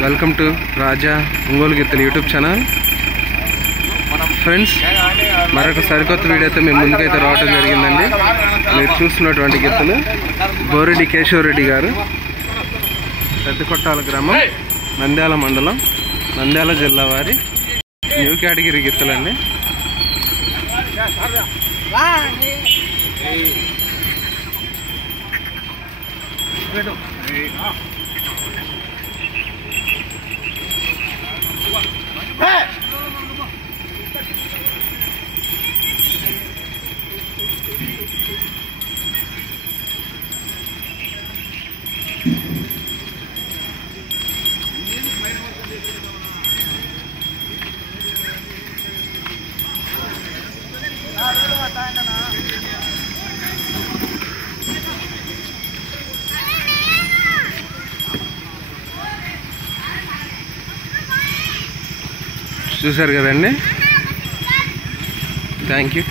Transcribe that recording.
Welcome to రాజా ఒంగోలు గిత్తలు YouTube channel. Friends, మరొక సరికొత్త వీడియోతో మేము ముందుకైతే రావడం జరిగిందండి. మీరు చూస్తున్నటువంటి గిత్తలు బోరెడ్డి కేశవరెడ్డి గారు, పెద్దకొట్టాల గ్రామం, నంద్యాల మండలం, నంద్యాల జిల్లా వారి న్యూ కేటగిరీ గిత్తలండి. చూసారు కదండి. Thank you.